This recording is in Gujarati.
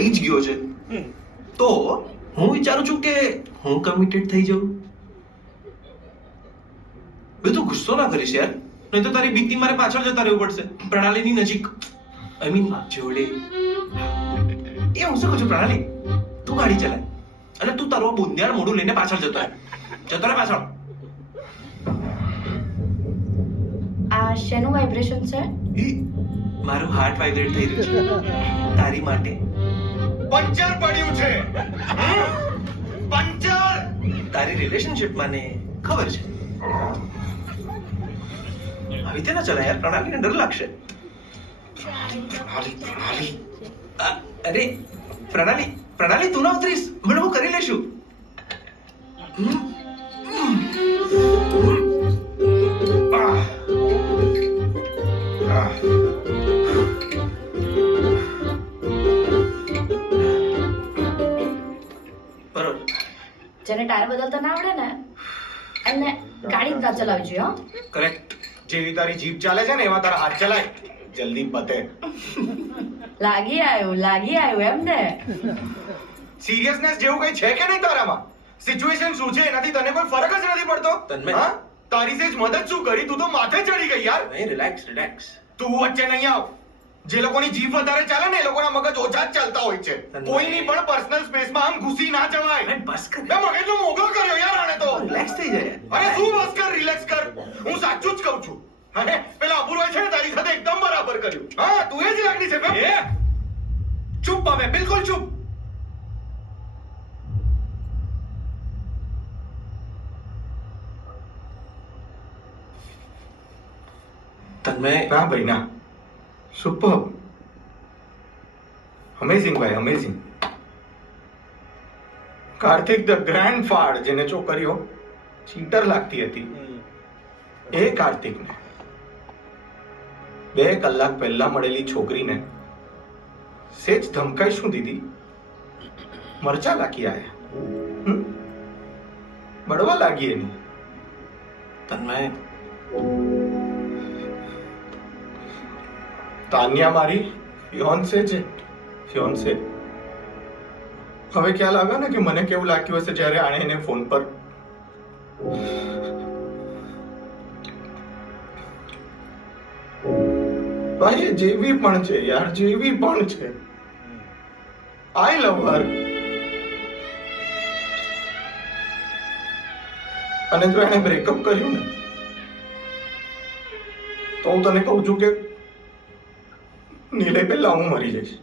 થઈ જ ગયો છે. તો હું વિચારું છું કે હું કમિટેડ થઈ જાઉં. બે તું ગુસ્સો ના કરીશ યાર. નહીં તો તારી બીકથી મારે પાછળ જતા રહેવું પડશે. પ્રણાલીની નજીક. આઈ મીન જોડે. એ હું શું કહું છું પ્રણાલી? તું ગાડી ચલાય. અને તું તારો બુંદિયાળ મોઢું લઈને પાછળ જતો રહે. જતો રહે પાછળ. આ શેનું વાઇબ્રેશન છે? મારું હાર્ટ વાઇબ્રેટ થઈ રહ્યું છે. તારી માટે. પંચર પડ્યું છે. પંચર. તારી રિલેશનશિપ મને ખબર છે? આવી રીતે ના ચલાય યાર, પ્રણાલીને ડર લાગશે. પ્રણાલી પ્રણાલી. અરે, પ્રણાલી પ્રણાલી, તું ના ઉતરીશ. મને હું કરી લેશું હમ? જેને ટાયર બદલતા ના આવડે ને એમને ગાડી જ ના ચલાવવી જોઈએ હો. કરેક્ટ જેવી તારી જીભ ચાલે છે ને એવા તારા હાથ ચલાય. જલ્દી પતે. લાગી આવ્યું લાગી આવ્યું એમ ને સિરિયસનેસ જેવું કઈ છે કે નહીં તારામાં? સિચ્યુએશન શું છે એનાથી તને કોઈ ફરક જ નથી પડતો? તન્મે હા? તારી સેજ મદદ શું કરી? તું તો માથે ચડી ગઈ યાર. નહીં રિલેક્સ રિલેક્સ તું વચ્ચે નહીં આવ. જે લોકોની જીભ વધારે ચાલે ને એ લોકોના મગજ ઓછા જ ચાલતા હોય છે. કોઈની પણ પર્સનલ સ્પેસમાં આમ ઘૂસી ના જવાય. બસ કર. મગજ મગજનો મોગો કર્યો યાર આને તો. રિલેક્સ થઈ જાય. અરે શું બસ કર રિલેક્સ કર. હું સાચું જ કહું છું. અરે પેલા અપૂર્વ છે ને તારી સાથે એકદમ બરાબર કર્યું. હા તું એ જ લાગણી છે બે એ? ચૂપ હવે બિલકુલ ચૂપ. તન્મય? હા ભાઈ ના. સુપર અમેઝિંગ ભાઈ અમેઝિંગ કાર્તિક ધ ગ્રાન્ડ ફાડ જેને છોકરીઓ ચીટર લાગતી હતી. એ કાર્તિકને. બે કલાક પહેલા મળેલી છોકરીને સેજ ધમકાઈ શું દીધી મરચા લાગી આયા? બળવા લાગી એની. તન્મય. તાન્યા મારી ફિયોન્સે છે. ફિયોન્સે. હવે ખ્યાલ આવ્યો ને કે મને કેવું લાગ્યું હશે જ્યારે આણે એને ફોન પર ભાઈ જેવી પણ છે યાર, જેવી પણ છે. આઈ લવ હર અને જો એણે બ્રેકઅપ કર્યું ને, તો હું તને કહું છું કે નીલે પહેલાં હું મરી જઈશ.